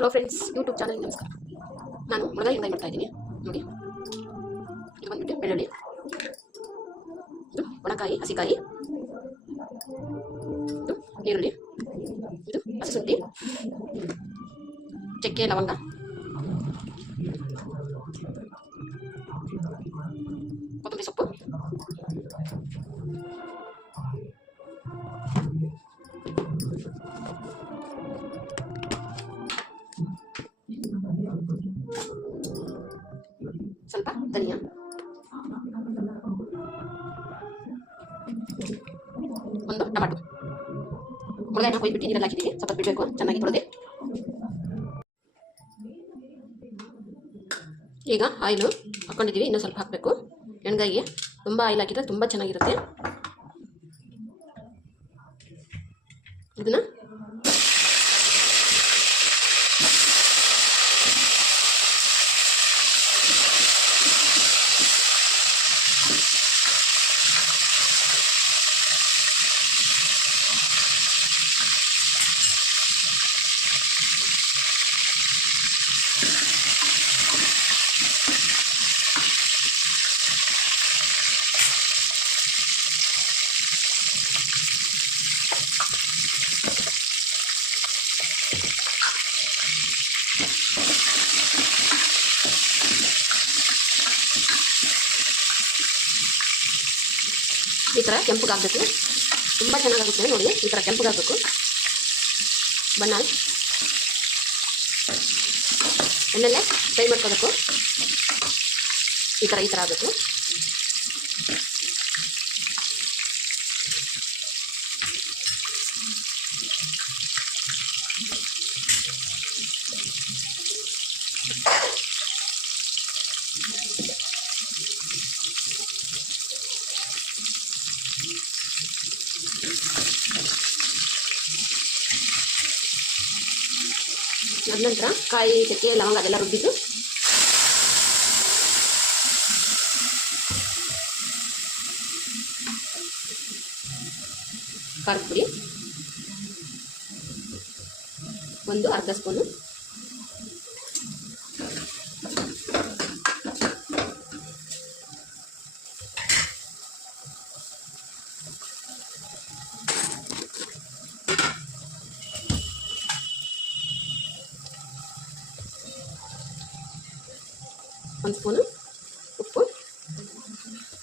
Hello friends, YouTube ಚಾನಲ್ಗೆ ನಮಸ್ಕಾರ. ನಾನು ಮುಳಗಾಯಿ ಹಿಂಗಾಯಿ ಮಾಡ್ತಾ ಇದ್ದೀನಿ ನೋಡಿ. ಇದು ಬಂದ್ಬಿಟ್ಟು ಬೆಳ್ಳುಳ್ಳಿ, ಇದು ಒಣಕಾಯಿ ಹಸಿಕಾಯಿ, ಇದು ಈರುಳ್ಳಿ, ಇದು ಹಸಿಶುಂಠಿ, ಚಕ್ಕೆ ಲವಂಗ, ಕೊತ್ತಂಬರಿ ಸೊಪ್ಪು, ಸ್ವಲ್ಪ ಧನಿಯಾ, ಒಂದು ಟೊಮಾಟೊ. ಮುಳಗಾಯಿನ ಕೊಯ್ಬಿಟ್ಟು ನೀರಲ್ಲಿ ಹಾಕಿದ್ದೀವಿ, ಸ್ವಲ್ಪ ಬಿಡಬೇಕು, ಚೆನ್ನಾಗಿ ತೊಳೆದೆ. ಈಗ ಆಯಿಲು ಹಾಕ್ಕೊಂಡಿದ್ದೀವಿ, ಇನ್ನೂ ಸ್ವಲ್ಪ ಹಾಕಬೇಕು. ಎಣ್ಗಾಯಿಗೆ ತುಂಬ ಆಯಿಲ್ ಹಾಕಿದ್ರೆ ತುಂಬ ಚೆನ್ನಾಗಿರುತ್ತೆ. ಇದನ್ನು ಈ ಥರ ಕೆಂಪಗಾಗಬೇಕು, ತುಂಬ ಚೆನ್ನಾಗಾಗುತ್ತೆ ನೋಡಿ. ಈ ಥರ ಕೆಂಪಗಾಗಬೇಕು ಬಣ್ಣ. ಎಣ್ಣೆಲ್ಲೇ ಫ್ರೈ ಮಾಡ್ಕೋಬೇಕು. ಈ ಥರ ಆಗಬೇಕು. ಅದ ನಂತರ ಕಾಯಿ, ಚಕ್ಕೆ, ಲವಂಗ ಅದೆಲ್ಲ ರುಬ್ಬಿದ್ದು ಖಾರದ ಪುಡಿ ಒಂದು ಅರ್ಧ ಸ್ಪೂನು, ಒಂದು ಸ್ಪೂನು ಉಪ್ಪು,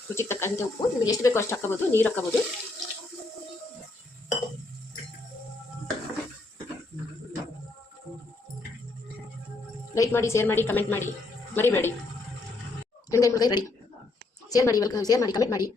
ರುಚಿಗೆ ತಕ್ಕಂತೆ ಉಪ್ಪು. ನಿಮಗೆ ಎಷ್ಟು ಬೇಕೋ ಅಷ್ಟು ಹಾಕೋಬೋದು, ನೀರು ಹಾಕೋಬೋದು. ಲೈಕ್ ಮಾಡಿ, ಶೇರ್ ಮಾಡಿ, ಕಮೆಂಟ್ ಮಾಡಿ, ಮರಿಬೇಡಿ. ಮುಳಗಾಯಿ ರೆಡಿ. ಶೇರ್ ಮಾಡಿ, ಕಮೆಂಟ್ ಮಾಡಿ.